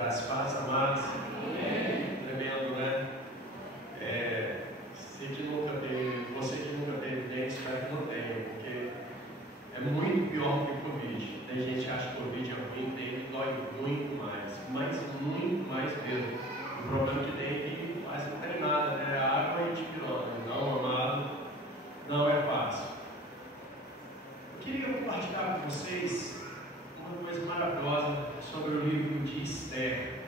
Graças a Deus, amados. Tremendo, né? Você que nunca teve dengue, espero que não tenha, porque é muito pior que o Covid. Tem gente que acha que o Covid é ruim, dengue dói muito mais, mas muito mais mesmo. O problema de dengue quase não tem nada, né? Água e dipirona. Então, amado, não é fácil. Eu queria compartilhar com vocês uma coisa maravilhosa sobre o livro de Esther.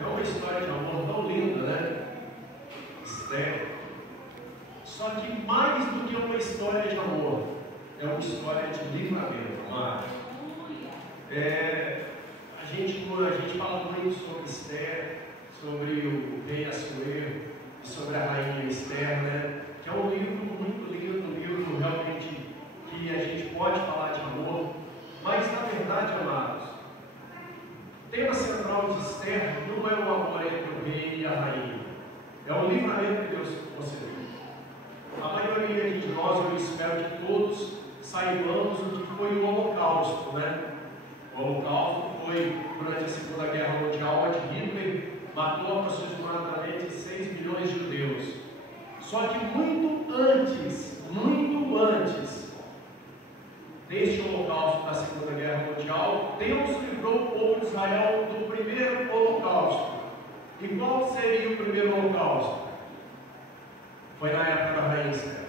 É uma história de amor tão linda, né? Esther. Só que mais do que uma história de amor, é uma história de livramento. A gente fala muito sobre Esther, sobre o rei Assuero e sobre a rainha Esther, né? Que é um livro muito lindo, um livro realmente que a gente pode falar de amor, mas na verdade, amados, o tema central de Esther não é o amor entre o rei e a rainha, é o livramento que Deus concedeu. A maioria de nós, eu espero que todos saibamos o que foi o Holocausto, né? O Holocausto foi durante a Segunda Guerra Mundial, onde Hitler matou aproximadamente 6 milhões de judeus. Só que muito antes deste Holocausto da Segunda Guerra Mundial, Deus livrou o povo de Israel do primeiro Holocausto. E qual seria o primeiro Holocausto? Foi na época da rainha Esther.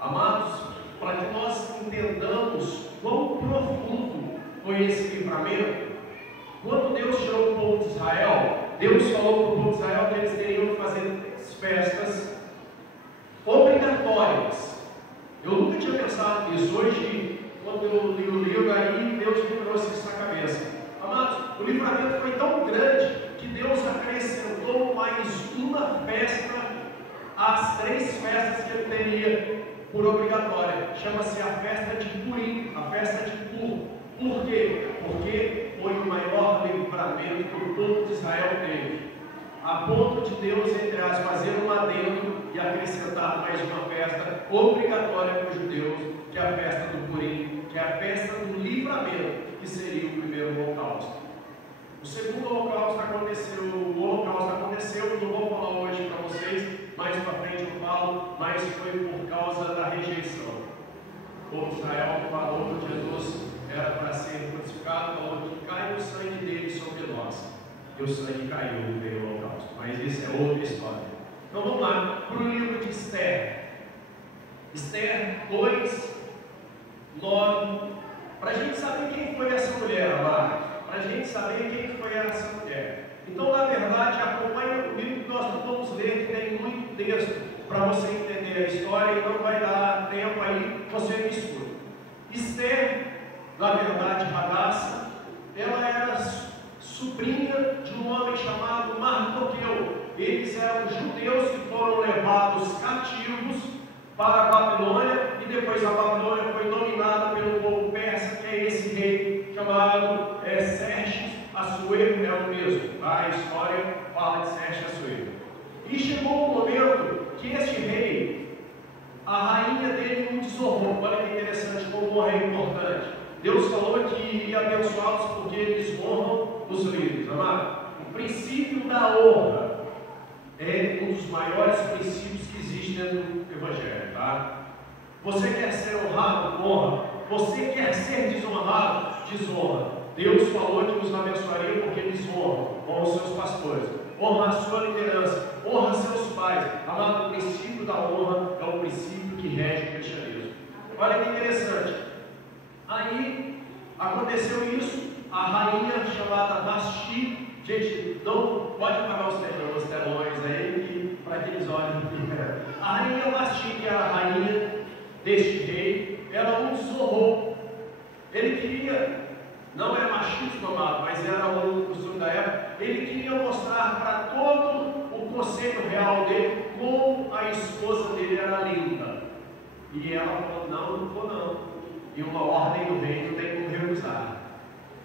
Amados, para que nós entendamos quão profundo foi esse livramento, quando Deus tirou o povo de Israel, Deus falou para o povo de Israel que eles teriam que fazer festas obrigatórias. Eu nunca tinha pensado nisso. Hoje, quando eu li o livro, aí Deus me trouxe isso na cabeça. Amados, o livramento foi tão grande que Deus acrescentou mais uma festa às 3 festas que ele teria por obrigatória. Chama-se a festa de Purim, a festa de Pur. Por quê? Porque foi o maior livramento que o povo de Israel teve, a ponto de Deus, entre aspas, fazer um adendo e acrescentar mais uma festa obrigatória para os judeus, que é a festa do Purim, que é a festa do livramento, que seria o primeiro Holocausto. O segundo Holocausto aconteceu, não vou falar hoje para vocês, mais para frente eu falo, mas foi por causa da rejeição. O povo de Israel falou que Jesus era para ser crucificado, falou que cai o sangue dele sobre nós. E o sangue caiu no meio do Holocausto. Mas isso é outra história. Então vamos lá para o livro de Esther. Esther 2, 9. Para a gente saber quem foi essa mulher lá. Para a gente saber quem foi essa mulher. Então, na verdade, acompanha comigo que nós não vamos ler, que tem muito texto para você entender a história e não vai dar tempo aí, você me escuta. Esther, na verdade, Hadassah, ela era sobrinha de um homem chamado Mardoqueu. Eles eram judeus que foram levados cativos para a Babilônia, e depois a Babilônia foi dominada pelo povo persa, que é esse rei chamado Xerxes Assuero, é o mesmo. A história fala de Xerxes Assuero. E chegou um momento que esse rei, a rainha dele o desonrou. Olha que interessante, como um rei importante. Deus falou que iria abençoá-los porque eles honram os líderes. Amado, o princípio da honra é um dos maiores princípios que existe dentro do Evangelho, tá? Você quer ser honrado? Honra. Você quer ser desonrado? Desonra. Deus falou que nos abençoaria porque eles honram os seus pastores, honra a sua liderança, honra seus pais. Amado, o princípio da honra é o princípio que rege o cristianismo. Olha que interessante. Aí aconteceu isso, a rainha chamada Vasti. Gente, não pode apagar os telões aí, para que eles olhem. A rainha Vasti, que era a rainha deste rei, ela o desonrou. Ele queria, não era machismo, amado, mas era um costume da época, ele queria mostrar para todo o conselho real dele como a esposa dele era linda. E ela falou: não vou não. E uma ordem do rei não tem como recusar.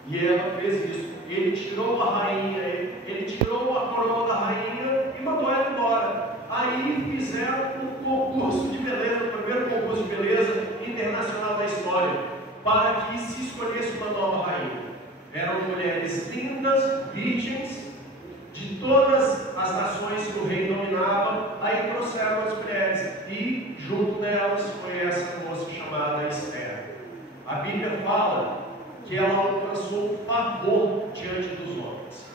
E ela fez isso. Ele tirou a rainha, ele tirou a coroa da rainha e mandou ela embora. Aí fizeram um concurso de beleza, o primeiro concurso de beleza internacional da história, para que se escolhesse uma nova rainha. Eram eram mulheres lindas, virgens, de todas as nações que o rei dominava. Aí trouxeram as mulheres, e junto delas foi essa moça chamada Esther. A Bíblia fala que ela alcançou favor diante dos homens,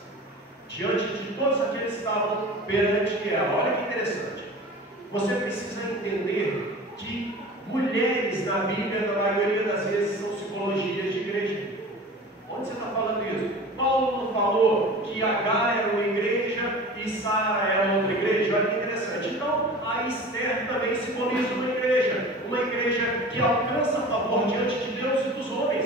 diante de todos aqueles que estavam perante ela. Olha que interessante. Você precisa entender que mulheres na Bíblia, na maioria das vezes, são psicologias de igreja. Onde você está falando isso? Paulo não falou que Agar era uma igreja e Sara era outra igreja? Olha que interessante. Então, a Esther também simboliza uma igreja que alcança favor diante de Deus e dos homens.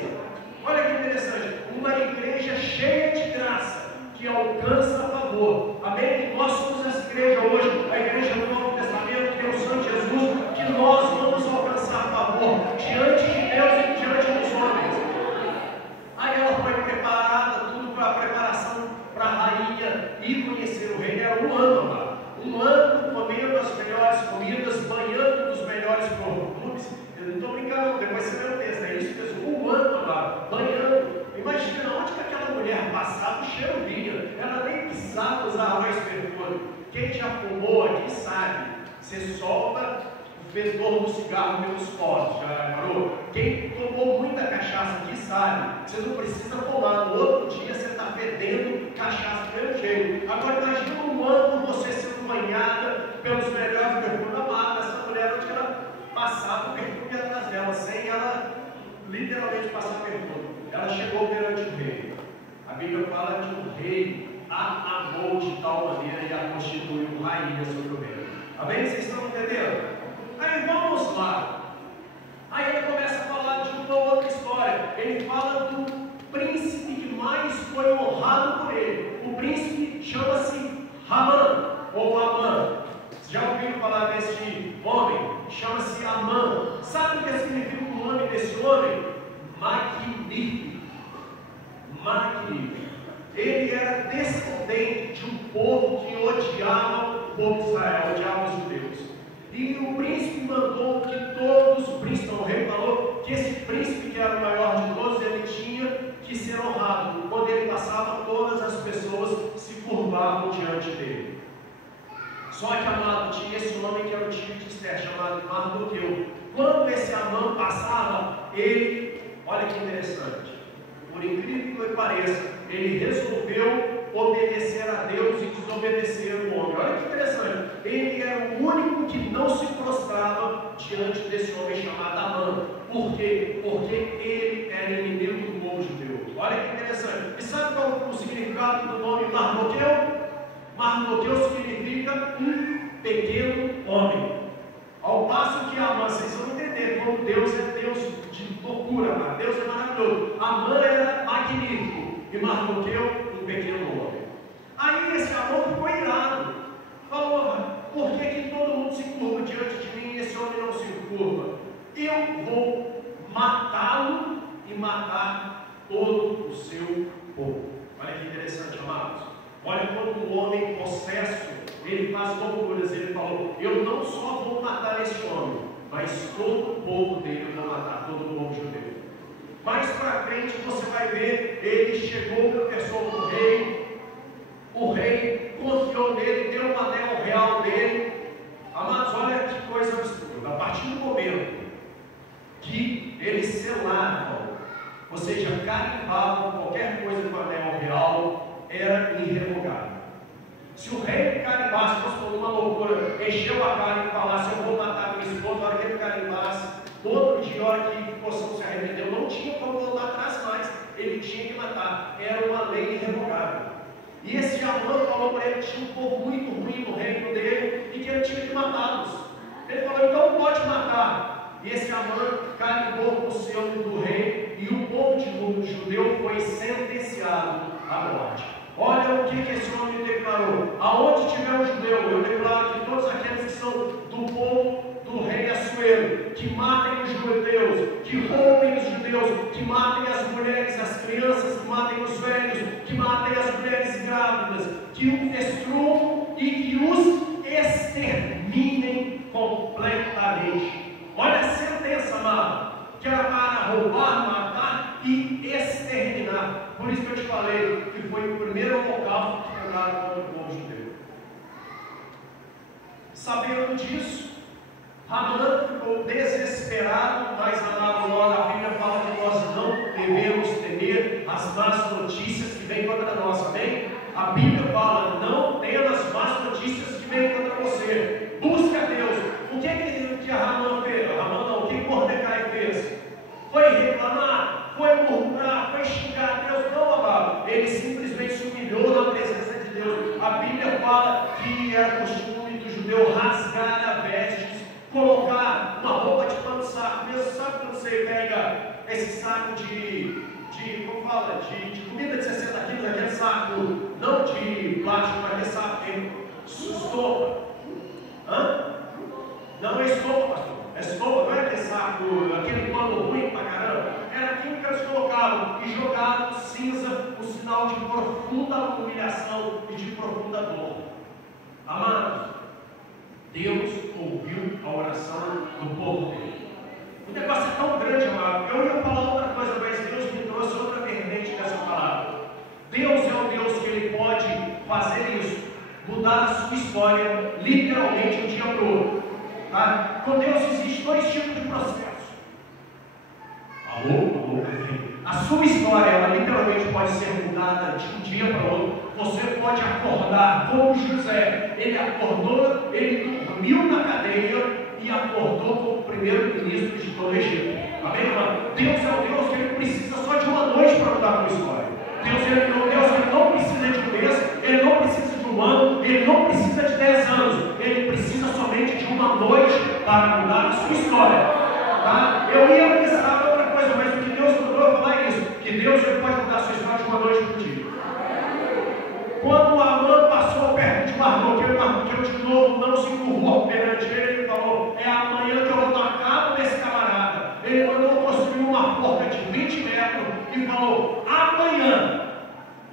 Olha que interessante. Uma igreja cheia de graça, que alcança favor. Amém? Nós somos essa igreja hoje, a igreja do Novo Testamento, que é o Santo Jesus, que nós vamos alcançar favor diante de Deus e diante dos homens. Aí ela foi preparada, tudo para a preparação para a rainha e conhecer o rei. Era um ano, amado. Um ano comendo as melhores comidas, banhando nos melhores perfumes. Eu não estou brincando, depois você vê o texto, é isso mesmo. Um ano, amado, banhando. Imagina onde que aquela mulher passava, o cheiro vinha. Ela nem precisava usar mais perfume. Quem já fumou aqui sabe. Você solta o fedor do cigarro pelos poros, já reparou? Quem tomou muita cachaça aqui sabe. Você não precisa fumar. No outro dia você está fedendo cachaça do mesmo jeito. Agora imagina um ano você sendo banhada pelos melhores perfumes da marca. Essa mulher, onde ela passava o perfume atrás dela, sem ela literalmente passar perfume. Ela chegou perante o rei. A Bíblia fala que o rei a amou de tal maneira e a constituiu rainha sobre o reino. Amém? Vocês estão entendendo? Aí vamos lá. Aí ele começa a falar de uma outra história. Ele fala do príncipe que mais foi honrado por ele. O príncipe chama-se Amã, ou Amã. Já ouviram falar desse homem? Chama-se Amã. Sabe o que significa o nome desse homem? Magnífico. Magnífico. Ele era descendente de um povo que odiava o povo de Israel, odiava os judeus. E o príncipe mandou que todos, o príncipe, o rei falou que esse príncipe, que era o maior de todos, ele tinha que ser honrado. Quando ele passava, todas as pessoas se curvavam diante dele. Só que, amado, tinha esse homem que era o tio de Esther, chamado Mardoqueu. Quando esse Amã passava, ele, olha que interessante, por incrível que pareça, ele resolveu obedecer a Deus e desobedecer o homem. Olha que interessante, ele era o único que não se prostrava diante desse homem chamado Amã. Por quê? Porque ele era inimigo do povo judeu. Olha que interessante. E sabe qual é o significado do nome Mardoqueu? Mardoqueu significa um pequeno homem. Ao passo que Amã, vocês vão entender como Deus é Deus de loucura, mas Deus é maravilhoso. Amã era magnífico e Mardoqueu um pequeno homem. Aí esse Amã ficou irado. Falou: por que todo mundo se curva diante de mim e esse homem não se curva? Eu vou matá-lo e matar todo o seu povo. Olha que interessante, amados. Olha quando um homem possesso, ele faz loucuras. Ele falou: eu não só vou matar esse homem, mas todo o povo dele eu vou matar, todo o povo judeu. Mais para frente você vai ver, ele chegou, conversou com o rei confiou nele, deu um anel real dele. Amados, olha que coisa absurda. A partir do momento que eles selavam, ou seja, carimbavam qualquer coisa com o anel real, era irrevogável. Se o rei carimbasse, fosse por uma loucura, encheu a cara e falasse: eu vou matar meu esposo, na hora que ele carimbasse, todo dia, a hora que o poção se arrependeu, não tinha como voltar atrás mais, ele tinha que matar, era uma lei irrevogável. E esse Amã falou para ele que tinha um povo muito ruim no reino dele e que ele tinha que matá-los. Ele falou: então pode matar. E esse Amã carimbou com o selo do rei e o povo judeu foi sentenciado à morte. Olha o que esse homem declarou: aonde tiver um judeu, eu declaro que todos aqueles que são do povo do rei Assuero, que matem os judeus, que roubem os judeus, que matem as mulheres, as crianças, que matem os velhos, que matem as mulheres grávidas, que os destruam e que os exterminem completamente. Olha a sentença, amado, que era para roubar, matar e exterminar. Por isso que eu te falei que foi o primeiro holocausto quebrado contra o povo judeu. Sabendo disso, Ramã ficou desesperado, mas a Bíblia fala que nós não devemos temer as más notícias que vêm contra nós, amém? A Bíblia fala, não tenha as más notícias que vêm contra você. Busque a Deus. O que Ramã fez? O que Mordecai fez? Foi reclamar, foi murmurar, foi xingar a Deus? Não, amado. Ele simplesmente se humilhou na presença de Deus. A Bíblia fala que era costume do judeu rasgar a vestes, colocar uma roupa de pano de saco. Mesmo sabe quando você pega esse saco de comida de 60 quilos, aquele saco, não de plástico, mas aquele saco de estopa. Não é estopa, pastor. É estopa, não é aquele saco, aquele pano ruim pra caramba. Era aquilo que eles colocavam e jogavam cinza, um sinal de profunda humilhação e de profunda dor. Amados, Deus ouviu a oração do povo dele. O negócio é tão grande, amado. Eu ia falar outra coisa, mas Deus me trouxe outra vertente dessa palavra. Deus é o Deus que Ele pode fazer isso, mudar a sua história, literalmente, de um dia para o outro. Tá? Com Deus existem dois tipos de processo. Alô? A sua história, ela literalmente pode ser mudada de um dia para o outro. Você pode acordar como José. Ele acordou, ele dormiu na cadeia e acordou como primeiro-ministro de todo o Egito. Amém, irmão? Deus é um Deus que Ele precisa só de uma noite para mudar a sua história. Deus ele não precisa de um mês, Ele não precisa de um ano, Ele não precisa de 10 anos. Ele precisa somente de uma noite para mudar a sua história. Tá? Eu ia pensar outra coisa, mas o que Deus mandou eu falar é isso, que Deus ele pode mudar a sua história de uma noite para o dia. Quando Amã passou perto de Mardoqueu de novo não se curvou perante ele e falou, é amanhã que eu vou dar cabo desse camarada. Ele mandou construir uma porta de 20 metros e falou, amanhã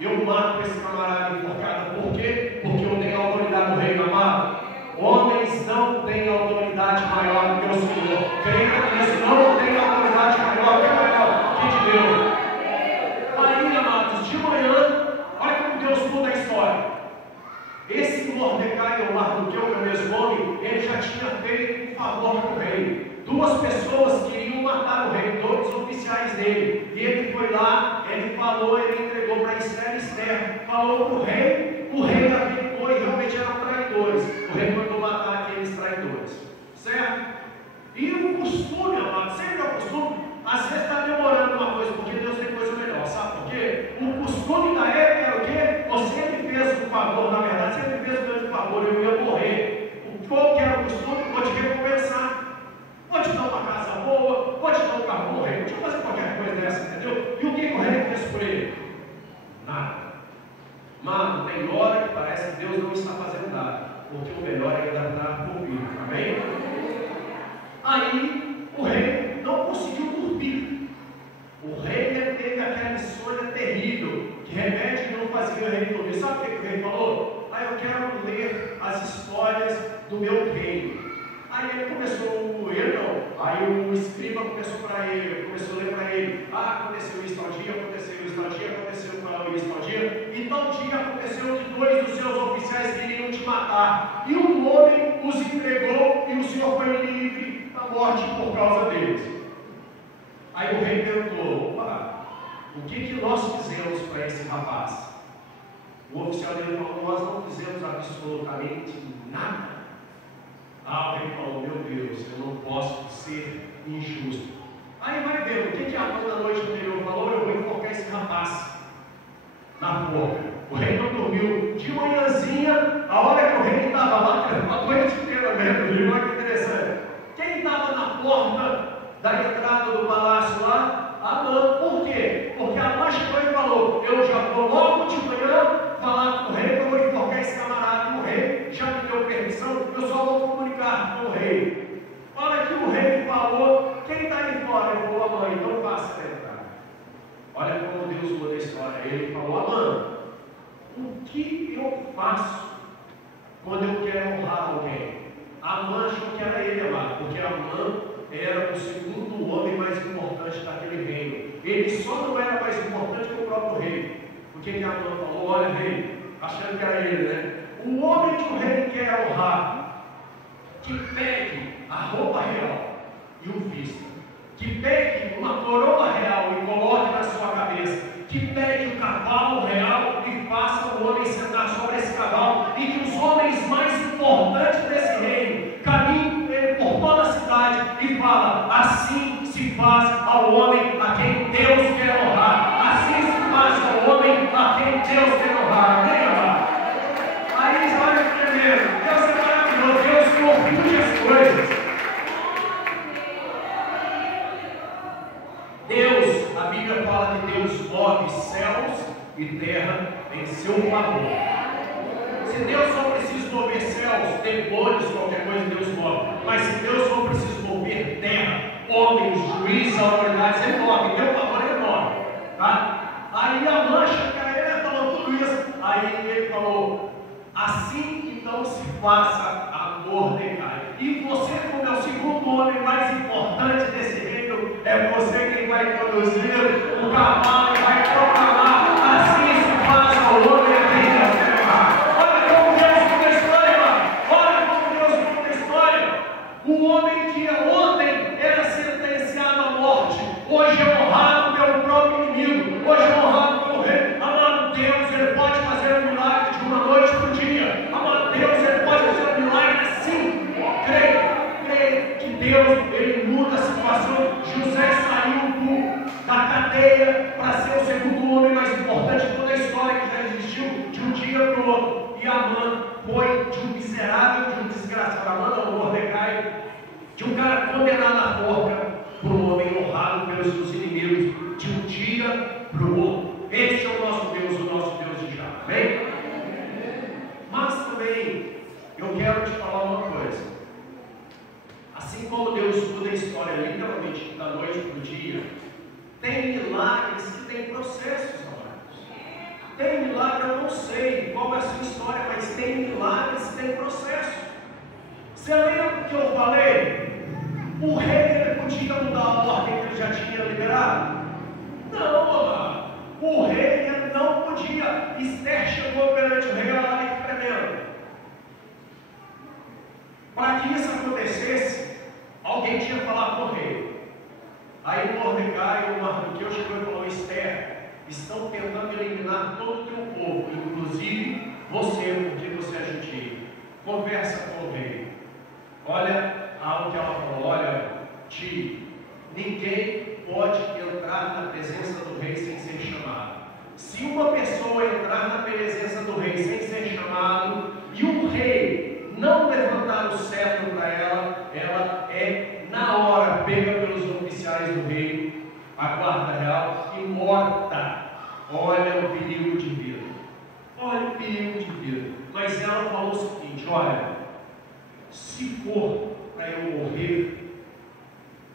eu mato esse camarada enforcado. Por quê? Porque eu tenho a autoridade do reino, amado. Homens não têm autoridade maior do que o Senhor. Creia nisso, não tem autoridade maior que de Deus. Aí, amados, de manhã, olha como Deus muda a história. Esse Mordecai, ou Mardoqueu, que é o mesmo nome, ele já tinha feito um favor para o rei. Duas pessoas queriam matar o rei, dois oficiais dele. E ele foi lá, ele falou, ele entregou para Esther, falou para o rei averigou e realmente eram traidores. O rei mandou matar aqueles traidores. Certo? E o costume, amado, sempre é o costume, às vezes está demorando uma coisa, porque Deus tem coisa melhor, sabe por quê? O costume da época era o quê? Você me fez um favor, na verdade, você me fez um grande favor, eu ia morrer. Qual que era o costume? Vou te recompensar. Vou te dar uma casa boa, vou te dar um carro bom, rei, vou te fazer qualquer coisa dessa, entendeu? E o que o rei fez por ele? Nada. Mano, tem hora que parece que Deus não está fazendo nada, porque o melhor ainda está por vir, amém? Aí o rei não conseguiu dormir. O rei teve aquela insônia terrível, que remédio não fazia o rei dormir. Sabe o que o rei falou? Aí eu quero ler as histórias do meu reino. Aí ele começou, aí o escriba começou a ler para ele, aconteceu isso tal dia, aconteceu isso tal dia, e tal dia aconteceu que dois dos seus oficiais queriam te matar, e um homem os entregou, e o Senhor foi livre da morte por causa deles. Aí o rei perguntou, o que nós fizemos para esse rapaz? O oficial dele falou, nós não fizemos absolutamente nada. O rei falou, meu Deus, eu não posso ser injusto. Aí vai ver, o que a mãe da noite anterior falou? Eu vou enfocar esse rapaz na porta. O rei não dormiu. De manhãzinha, a hora que o rei estava lá, a noite inteira mesmo, olha que interessante. Quem estava na porta da entrada do palácio lá? Amã. Por quê? Porque Amã chegou e falou, eu já vou logo de manhã falar com o rei, que eu vou enfocar esse camarada. E o rei já me deu permissão, eu só vou comunicar com o rei. Olha que o rei falou, quem está aí fora? Ele falou, Amã, então faça a entrar. Olha como Deus muda a história. Ele falou, Amã, o que eu faço quando eu quero honrar alguém? Amã achou que era ele, amado, porque Amã era o segundo homem mais importante daquele reino. Ele só não era mais importante como próprio rei. O que a Amã falou? Olha, rei, achando que era ele, né? O homem que o rei quer honrar, que pegue a roupa real e o vista, que pegue uma coroa real e coloque na sua cabeça, que pegue o cavalo real e faça o homem sentar sobre esse cavalo, e que os homens mais importantes desse reino caminhem por toda a cidade e fala: assim se faz ao homem a quem Deus quer honrar, assim se faz ao homem a quem Deus quer honrar. Amém, amado? Aí olha primeiro, Deus é maravilhoso, Deus confunde as coisas. Deus, a Bíblia fala que Deus move céus e terra em seu favor. Se Deus não precisa mover céus, demônios, qualquer coisa Deus move. Mas se Deus não precisa mover terra, homens, juízes, autoridades, Ele move. Deu favor, Ele move. Tá? Aí a mancha, ele falou tudo isso. Aí ele falou: assim então se faça a Mordecai. E você, como é o segundo homem mais importante desse reino, é você quem vai conduzir o cavalo e vai proclamar: assim se faz ao homem a quem Deus quer honrar. Olha como Deus conta a história, mano. Olha como Deus conta a história. O homem que ontem era sentenciado à morte, hoje é honrado pelo próprio inimigo, hoje é honrado pelo rei. Amado Deus, Ele pode fazer um milagre de uma noite para o dia. Amado Deus, Ele pode fazer um milagre assim. Creio que Deus, Ele muda a situação. José saiu da cadeia para ser o segundo homem mais importante de toda a história que já existiu, de um dia para o outro. E Amã foi de um miserável, de um desgraçado, Amã não, Mordecai, de um cara condenado à forca, para um homem honrado pelos seus inimigos, de um dia para o outro. Este é o nosso Deus de já. Amém? Mas também eu quero te falar uma coisa. Assim como Deus muda a história literalmente da noite para o dia, tem milagres que tem processos, amados. Tem milagre, eu não sei qual é a sua história, mas tem milagres que tem processos. Você lembra que eu falei? O rei ele podia mudar a ordem que ele já tinha liberado? Não, amado. O rei ele não podia. Esther chegou perante o rei, ela estava escrevendo. Para que isso acontecesse, alguém tinha que falar com o rei. Aí o Mordecai, o Mardoqueu chegou e falou: Esther, estão tentando eliminar todo o teu povo, inclusive você, porque você é judia. Conversa com o rei. Olha algo que ela falou: olha, tio, ninguém pode entrar na presença do rei sem ser chamado. Se uma pessoa entrar na presença do rei sem ser chamado, e o rei não levantar o cetro para ela, ela é na hora pega pelos oficiais do rei, a guarda real, e morta. Olha o perigo de vida. Olha o perigo de vida. Mas ela falou o seguinte: olha, se for para eu morrer,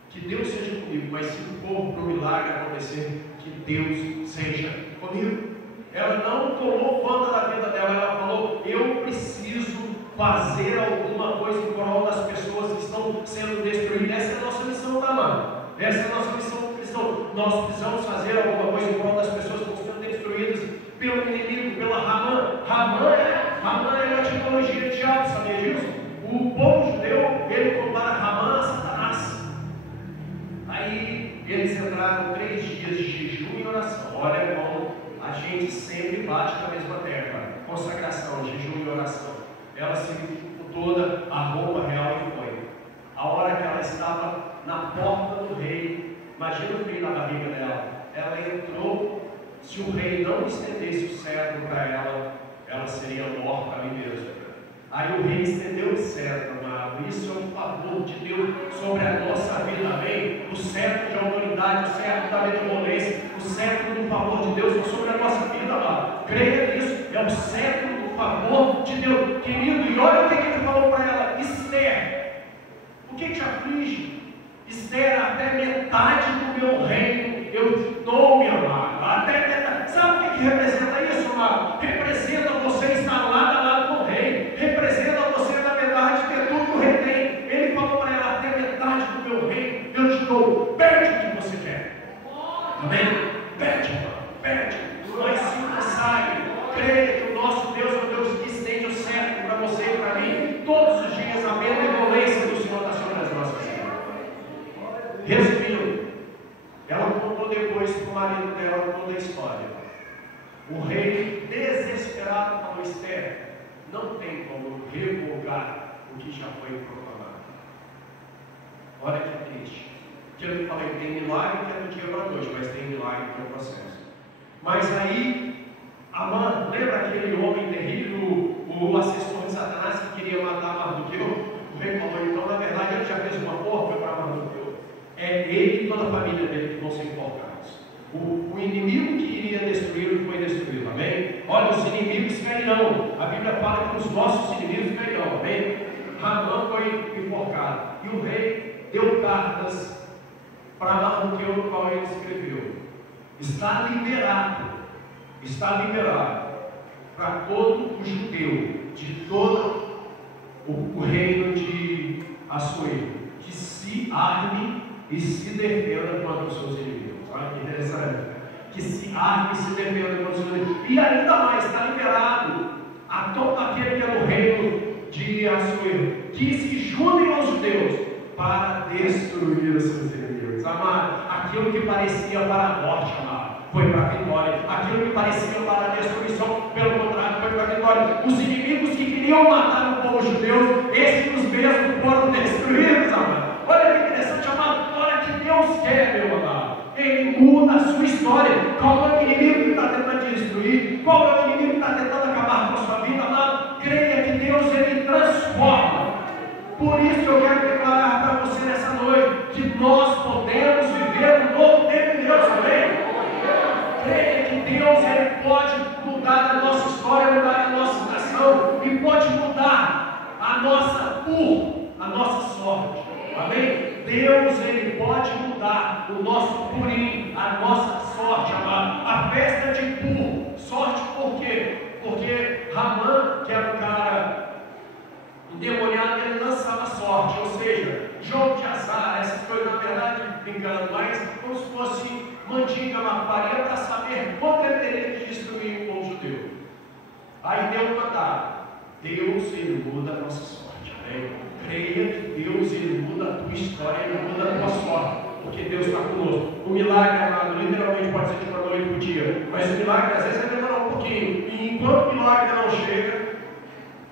que Deus seja comigo, mas se for para o milagre acontecer, que Deus seja comigo. Ela não tomou conta da vida dela, ela falou: eu preciso fazer alguma coisa em prol das pessoas que estão sendo destruídas. Essa é a nossa missão, tá, mano? Essa é a nossa missão cristã. Nós precisamos fazer alguma coisa em prol das pessoas que estão sendo destruídas pelo inimigo, pela Ramã. Ramã é uma tipologia de diabo, sabia disso? O povo judeu, ele compara Ramã a Satanás. Aí eles entraram 3 dias de jejum e oração. Olha como a gente sempre bate na mesma tecla: consagração, jejum e oração. Ela se com toda a roupa real e foi. A hora que ela estava na porta do rei, imagina o frio na barriga dela. Ela entrou. Se o rei não estendesse o cetro para ela, ela seria morta ali mesmo. Aí o rei estendeu o cetro, amado. Isso é um favor de Deus sobre a nossa vida, amém? O cetro de autoridade, o cetro da benevolência, o cetro do favor de Deus sobre a nossa vida, amado. Creia nisso, é o cetro do favor de Deus, querido. E olha o que ele falou para ela: Esther, o que te aflige? Esther, até metade do meu reino eu te dou, meu amado. Até metade. Sabe o que representa isso, amado? Representa você estar lado a lado com o rei. Representa você, na verdade, ter tudo que o rei tem. Ele falou para ela: até metade do meu reino eu te dou. Pede o que você quer. Amém? Pede, amado. Pede. O rei, desesperado, falou: Esther, não tem como revogar o que já foi proclamado. Olha que triste. Que eu não falei, tem milagre que é do dia para a noite, mas tem milagre que é o processo. Mas aí, Amã, lembra aquele homem terrível, o assessor de Satanás que queria matar Mardoqueu? O rei falou: então, na verdade, ele já fez uma porta para Mardoqueu. É ele e toda a família dele que vão ser enforcados. O inimigo que iria destruí-lo foi destruído, amém? Olha, os inimigos cairão. A Bíblia fala que os nossos inimigos cairão, amém? Amã foi enforcado. E o rei deu cartas para Mardoqueu, no qual ele escreveu: está liberado para todo o judeu, de todo o reino de Assuero, que se arme e se defenda contra os seus inimigos. Olha que interessante. Que se arme e se defenda contra os seus inimigos. E ainda mais, está liberado a todo aquele que é do reino de Assuero, que se juntem aos judeus para destruir os seus inimigos. Amado, aquilo que parecia para a morte, amado, foi para a vitória. Aquilo que parecia para a destruição, pelo contrário, foi para a vitória. Os inimigos que queriam matar o povo judeu, esses mesmos foram destruídos, amado. Olha que interessante, amado. Olha que Deus quer, meu amado. Ele muda a sua história. Qual é o inimigo que está tentando te destruir? Qual é o inimigo que está tentando acabar com a sua vida, amado? Creia que Deus, ele transforma. Por isso eu quero declarar para você nessa noite que nós podemos viver um novo tempo em Deus, amém? Creia que Deus, ele pode mudar a nossa história, mudar a nossa situação e pode mudar a nossa sorte, amém? Deus, ele pode mudar o nosso purim, a nossa sorte, amado. A festa de Pur, sorte por quê? Porque Ramã, que era um cara endemoniado, ele lançava sorte, ou seja, jogo de azar, essas coisas, na verdade, brincando mais, como se fosse mandinga, mafaria, para saber quando ele teria que destruir o povo judeu. Aí deu uma data. Deus, ele muda a nossa sorte, amém? Creia que Deus, ele muda a tua história, ele muda a tua sorte, porque Deus está conosco. O milagre, amado, literalmente pode ser de uma noite para o dia, mas o milagre às vezes vai demorar um pouquinho, e enquanto o milagre não chega,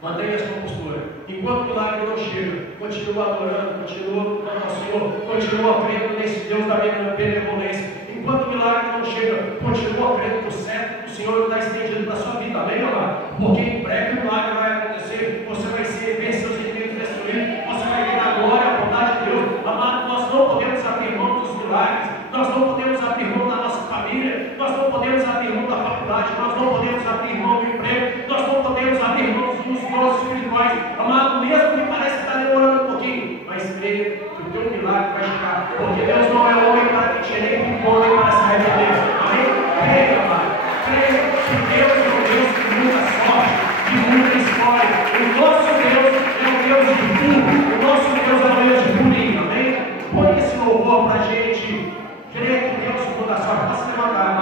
mantenha a sua postura. Enquanto o milagre não chega, continua adorando, continua clamando ao Senhor, continua crendo nesse Deus da benevolência. Enquanto o milagre não chega, continua crendo que o certo do Senhor está estendido na sua vida, amém, amado? Porque em breve o milagre vai acontecer, você vai ver seus inimigos destruídos, você vai ver a glória, a bondade de Deus. Amado, nós não podemos abrir mão dos milagres, nós não podemos abrir mão da nossa família, nós não podemos abrir mão da faculdade, nós não podemos abrir mão do emprego, nós não podemos abrir mão dos dons espirituais, amado, mesmo que pareça que está demorando um pouquinho, mas creia que o teu milagre vai chegar, porque Deus não é homem para mentir, nem homem para se arrepender, amém? Creia, amado, creia que Deus é um Deus que muda a sorte, que muda a história. O nosso Deus é um Deus de puro, o nosso Deus é um Deus de purinho, amém? Põe esse louvor para a gente, creia que Deus muda a sorte. Posso levantar?